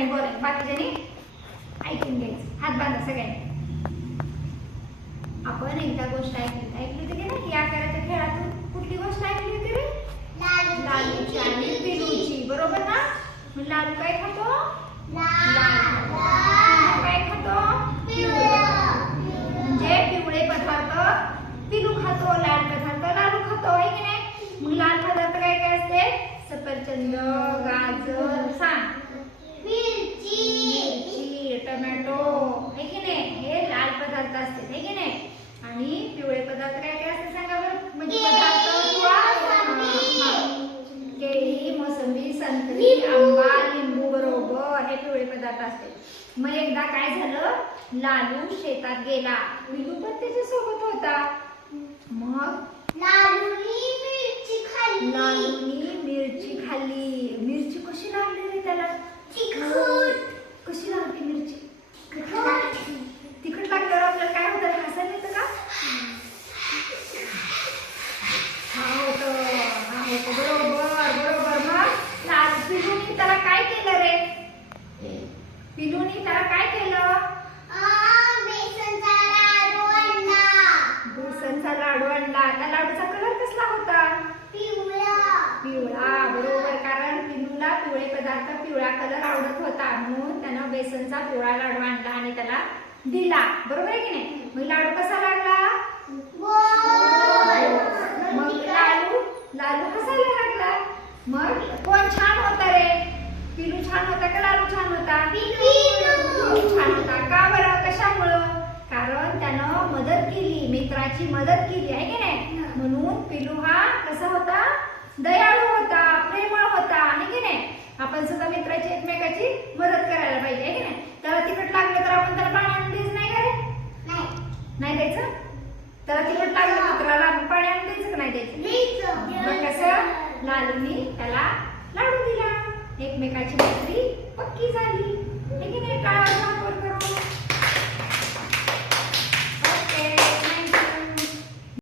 एकाने बोलायचं, बाकीच्यानी ऐकून घ्यायचं. हात बांधा सगळ्यांनी. आपण एकदा गोष्ट ऐकली होती की नाही, या आकाराच्या खेळातून कुठली गोष्ट ऐकली होती रे? लालूची आणि पिलूची, बरोबर ना? मग लालू काय खातो? पिलू काय खातो? म्हणजे पिवळे पदार्थ पिलू खातो, लाल पदार्थ लालू खातो, आहे की नाही? मग लाल पदार्थ काय काय असते? सफरचंद, गाजर, सांग, मिरची, टोमॅटो, आहे की नाही? हे लाल पदार्थ असते, आहे की नाही? आणि पिवळे पदार्थ काय काय असते सांगा बरं? म्हणजे पदार्थ केळी, मोसंबी, संत्री, आंबा, लिंबू, बरोबर, हे पिवळे पदार्थ असते. मग एकदा काय झालं, लालू शेतात गेला, पिलू पण त्याच्या सोबत होता. मग लालूनी मिरची खाल्ली. मिरची कशी लागली रे त्याला? कशी लागली मिरची? तिखट लागल्यावर आपल्याला काय होतं? हसायला येतं का? हा होतं, बरोबर. मग पिलूनी त्याला काय केलं रे? पिलूनी त्याला काय केलं? बेसनचा लाडू आणला. त्या लाडूचा कलर कसला होता? पिवळा, बरोबर. कारण पिलूला पिवळे पदार्थ, पिवळा कलर आवडत होता, म्हणून त्यानं बेसनचा पिवळा लाडू आणला आणि त्याला दिला, बरोबर आहे की नाही? मग लाडू कसा लागला? मग लालू हसायला लागला. मग कोण छान होता रे? पिलू छान होता का लालू छान होता? पिलू छान होता. का बरं? कशामुळं? कारण त्यानं मदत केली, मित्राची मदत केली, आहे की नाही? म्हणून पिलू हा कसा होता? दयाळू होता, प्रेमळ होता, आहे की नाही? आपण सुद्धा मित्राची एकमेकाची मदत करायला पाहिजे, आहे की नाही? त्याला तिखट लागलं तर आपण त्याला पाणी आणून द्यायचं नाही का रे? नाही द्यायचं? त्याला तिखट लागलं मित्राला पाणी आणून द्यायचं का नाही द्यायचं? मग कसं लालूनी त्याला लाडू दिला, एकमेकाची मैत्री पक्की झाली.